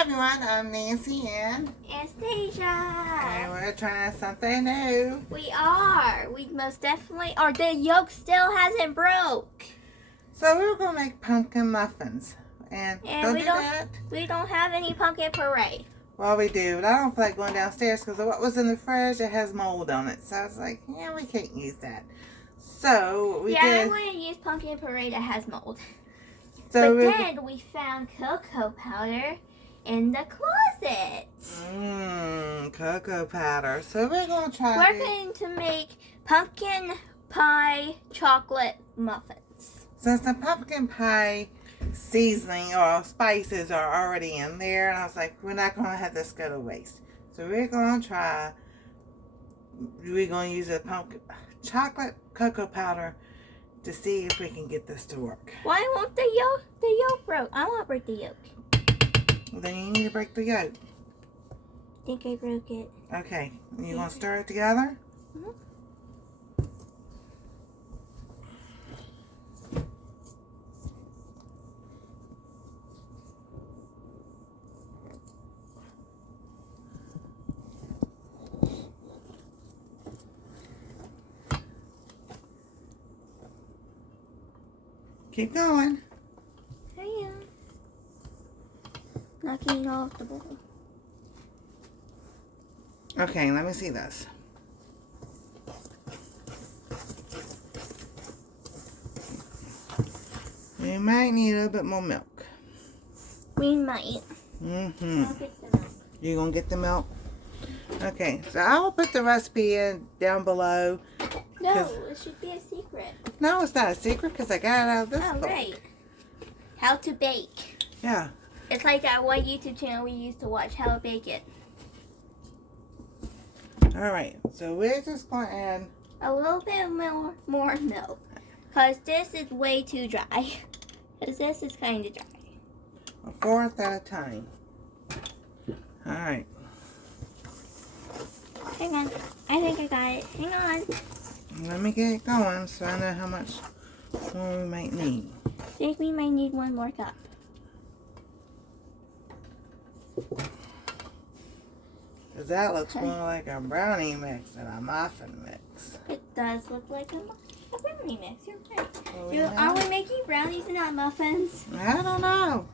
everyone, I'm Nancy and Anastasia. And we're trying something new. We are. We most definitely are. The yolk still hasn't broke. So we're going to make pumpkin muffins. And don't we do don't, that. We don't have any pumpkin puree. Well, we do, but I don't feel like going downstairs because what was in the fridge, it has mold on it. So I was like, yeah, we can't use that. So what we did. I wouldn't use pumpkin puree that has mold. So but then we found cocoa powder in the closet. Cocoa powder. So we're going to try We're going to make pumpkin pie chocolate muffins. Since the pumpkin pie seasoning or spices are already in there, and I was like, we're not going to have this go to waste. So we're going to use a pumpkin chocolate cocoa powder to see if we can get this to work. Why won't the yolk broke? I want to break the yolk. Well, then you need to break the yolk. I think I broke it. Okay, you want to stir it together? Mm-hmm. Keep going. I am. Knocking it off the bowl. Okay, let me see this. We might need a little bit more milk. We might. Mm-hmm. I'll get the milk. You gonna get the milk? Okay, so I will put the recipe in down below. No, it should be a secret. No, it's not a secret because I got it out of this book. Right. How to bake. Yeah. It's like that one YouTube channel we used to watch, How to Bake It. Alright, so we're just going to add a little bit more milk. Because this is way too dry. Because this is kind of dry. a fourth at a time. Alright. Hang on. I think I got it. Hang on. Let me get it going so I know how much more we might need. I think we might need one more cup. Because that looks more like a brownie mix than a muffin mix. It does look like a brownie mix. You're right. Oh, yeah. Are we making brownies and not muffins? I don't know.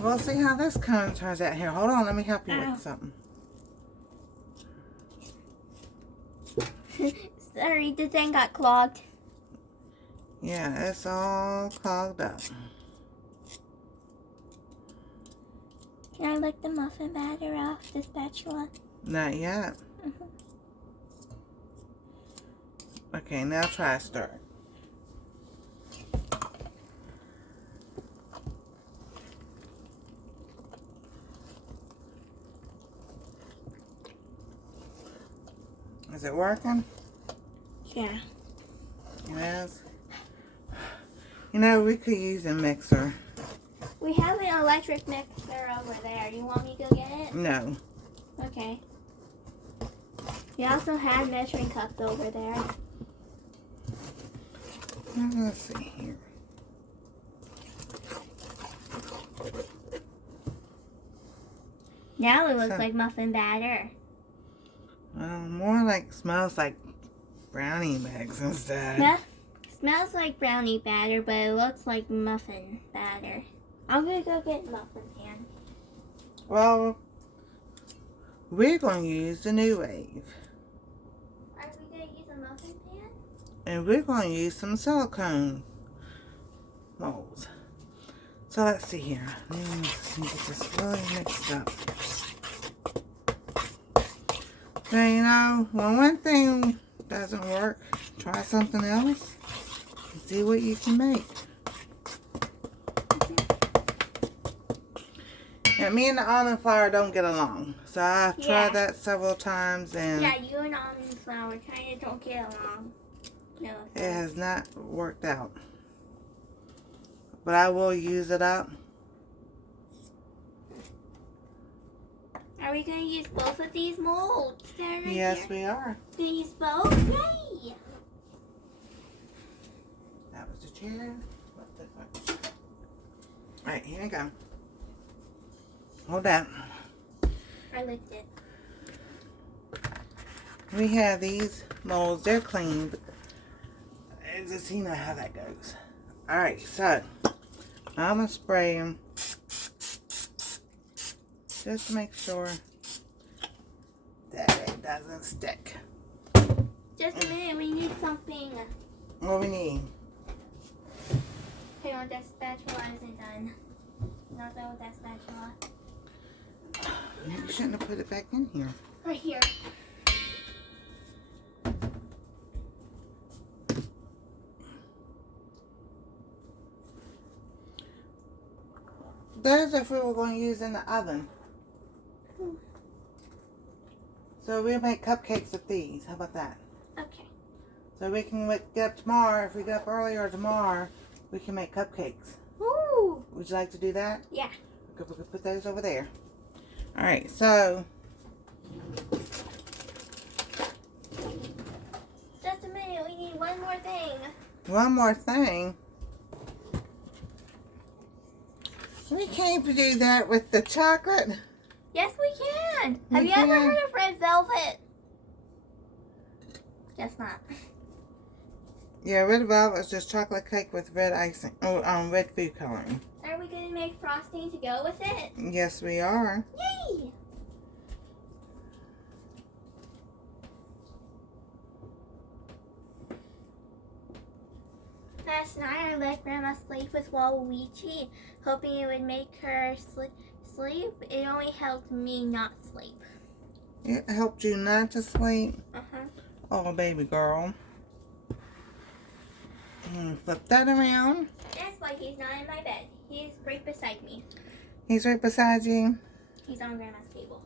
We'll see how this kind of turns out here. Hold on, let me help you with something. Sorry, the thing got clogged. Yeah, it's all clogged up. Can I lick the muffin batter off the spatula? Not yet. Mm-hmm. Okay, now try to stir it. Is it working? Yeah. It is. You know, we could use a mixer. We have an electric mixer over there. You want me to go get it? No. Okay. We also have measuring cups over there. Let's see here. Now it looks like muffin batter. More like smells like brownie mix instead. Yeah. Smells like brownie batter, but it looks like muffin batter. I'm gonna go get muffin pan. Well, we're going to use the New Wave. Are we gonna use a muffin pan? And we're going to use some silicone molds. So let's see here. Let me get this really mixed up. So, you know, when one thing doesn't work, try something else and see what you can make. Yeah, me and the almond flour don't get along. So I've tried that several times and yeah, you and almond flour kind of don't get along. No. it has not worked out. But I will use it up. Are we going to use both of these molds? Right Yes, here? we are. Going to use both? Yay! That was the chair. Alright, here we go. Hold that. I licked it. We have these molds. They're clean. But it's just, you know how that goes. Alright, so I'm going to spray them just to make sure that it doesn't stick. Just a minute, we need something. What we need? Hang on, that spatula isn't done. Not done with that spatula. You shouldn't have put it back in here. Right here. Those if we were going to use in the oven. So we'll make cupcakes with these. How about that? Okay. So we can get up tomorrow. If we get up earlier tomorrow, we can make cupcakes. Woo! Would you like to do that? Yeah. Okay, we can put those over there. Alright, so Just a minute, we need one more thing. one more thing. We can't do that with the chocolate. Yes, we can. We Have you ever can. heard of red velvet? Guess not. Yeah, red velvet is just chocolate cake with red icing. Oh, red food coloring. Are we going to make frosting to go with it? Yes, we are. Yay! Last night I let Grandma sleep with Waluigi, hoping it would make her sleep. It only helped me not sleep. It helped you not to sleep. Uh-huh. Oh, baby girl. Flip that around. That's why he's not in my bed. He's right beside me. He's right beside you. He's on Grandma's table.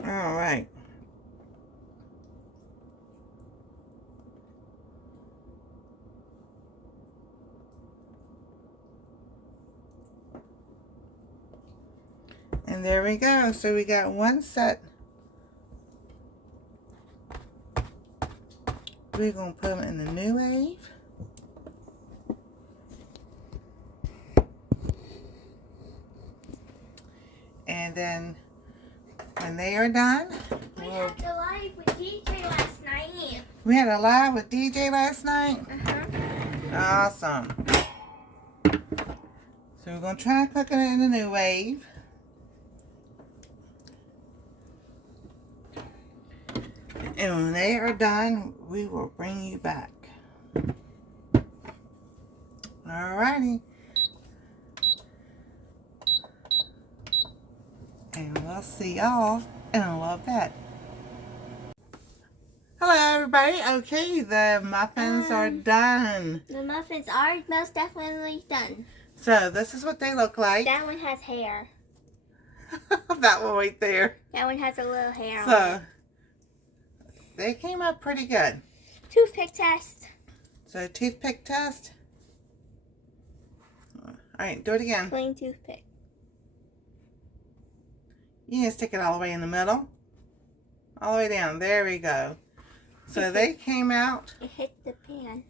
All right. And there we go. So we got one set. We're going to put them in the new wave. And then when they are done, We had the live with DJ last night. we had a live with DJ last night. Uh-huh. Awesome. So we're going to try cooking it in the new wave. And when they are done, we will bring you back. Alrighty. And we'll see y'all in a little bit. Hello everybody. Okay, the muffins are done. The muffins are most definitely done. So this is what they look like. That one has hair. That one right there. That one has a little hair on So it. they came out pretty good. Toothpick test. So toothpick test. Alright, do it again. Clean toothpick. You need to stick it all the way in the middle. All the way down. There we go. So they came out It hit the pan.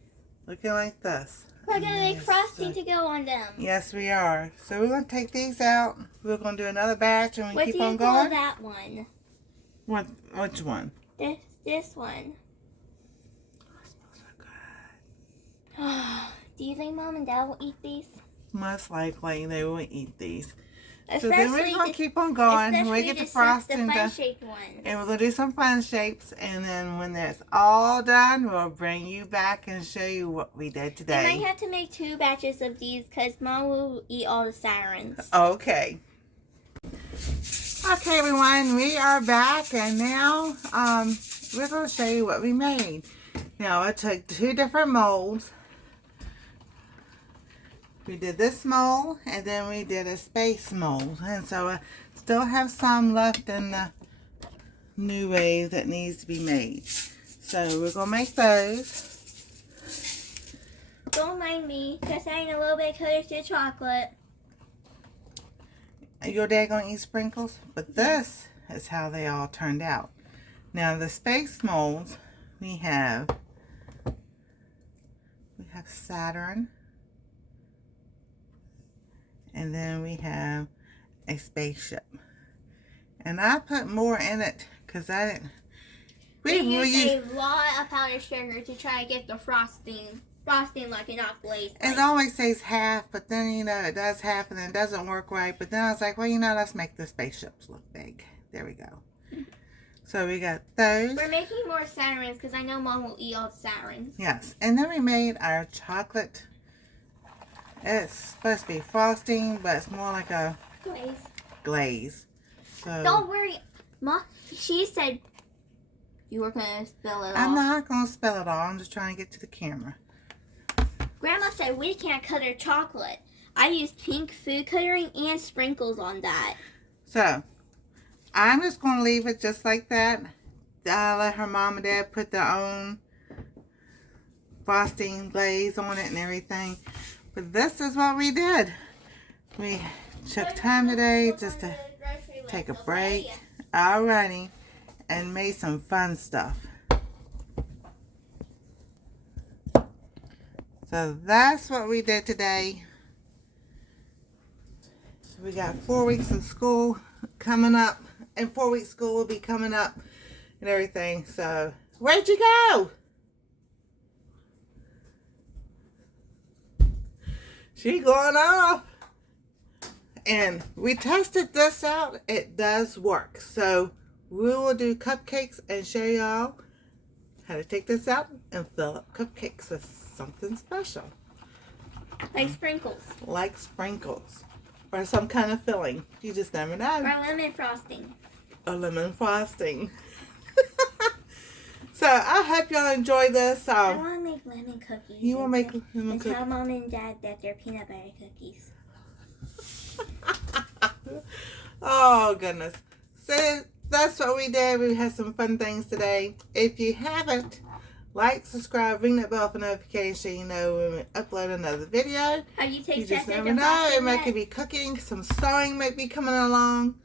looking like this. We're going to make Yes. frosting to go on them. Yes, we are. So we're going to take these out. We're going to do another batch and we What keep do you on call going. that one? Which one? This one. Oh, it smells so good. Do you think Mom and Dad will eat these? Most likely they will eat these. So Especially then we're going to keep on going. When we get the frosting the done. fun-shaped ones. And we're going to do some fun shapes. And then when that's all done, we'll bring you back and show you what we did We today. might have to make 2 batches of these because Mom will eat all the sirens. Okay. Okay, everyone. We are back. And now we're going to show you what we made. Now, I took 2 different molds. We did this mold, and then we did a space mold. And so I still have some left in the new wave that needs to be made. So we're going to make those. Don't mind me because I need a little bit closer to chocolate. Your dad going to eat sprinkles? But this is how they all turned out. Now the space molds, we have Saturn. And then we have a spaceship. And I put more in it because I didn't. We used a lot of powdered sugar to try to get the frosting like an off glaze. It always says half, but then, you know, it does half and then it doesn't work right. But then I was like, well, you know, let's make the spaceships look big. There we go. So we got those. We're making more Saturns because I know Mom will eat all the Saturns. Yes. And then we made our chocolate. It's supposed to be frosting, but it's more like a glaze. So don't worry. Mom, she said you were going to spill it all. I'm not going to spill it all. I'm just trying to get to the camera. Grandma said we can't color chocolate. I used pink food coloring and sprinkles on that. So, I'm just going to leave it just like that. I'll let her mom and dad put their own frosting glaze on it and everything. But this is what we did. We took time today just to take a break. Alrighty. And made some fun stuff. So that's what we did today. We got 4 weeks of school coming up. And 4 weeks school will be coming up and everything. So, where'd you go? She going off. And we tested this out. It does work. So, we will do cupcakes and show y'all how to take this out and fill up cupcakes with something special. Like sprinkles. Like sprinkles. Or some kind of filling. You just never know. Or lemon frosting. Or lemon frosting. So, I hope y'all enjoy this. I want to make lemon cookies. You want to make lemon cookies? cookies? Tell Mom and Dad that they're peanut butter cookies. Oh, goodness. So, that's what we did. We had some fun things today. If you haven't, like, subscribe, ring that bell for notification so you know when we upload another video. Are you taste You just testing never know. It might be cooking. Some sewing might be coming along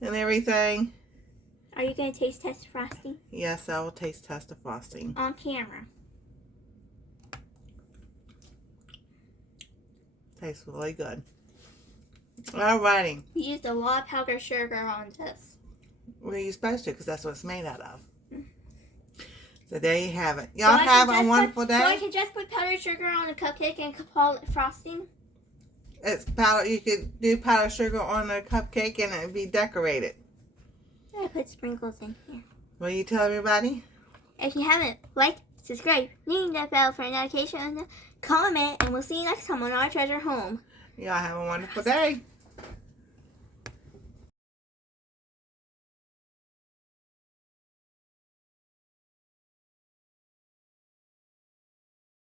and everything. Are you going to taste test frosting? Yes, I will taste test the frosting. On camera. Tastes really good. Alrighty. We used a lot of powdered sugar on this. Well, you're supposed to because that's what it's made out of. So there you have it. Y'all have a wonderful day. So I can just put powdered sugar on a cupcake and call it frosting? It's powder. You could do powdered sugar on a cupcake and it'd be decorated. I put sprinkles in here. Will you tell everybody? If you haven't, like, subscribe, ring that bell for notification, comment, and we'll see you next time on Our Treasure Home. Y'all have a wonderful day.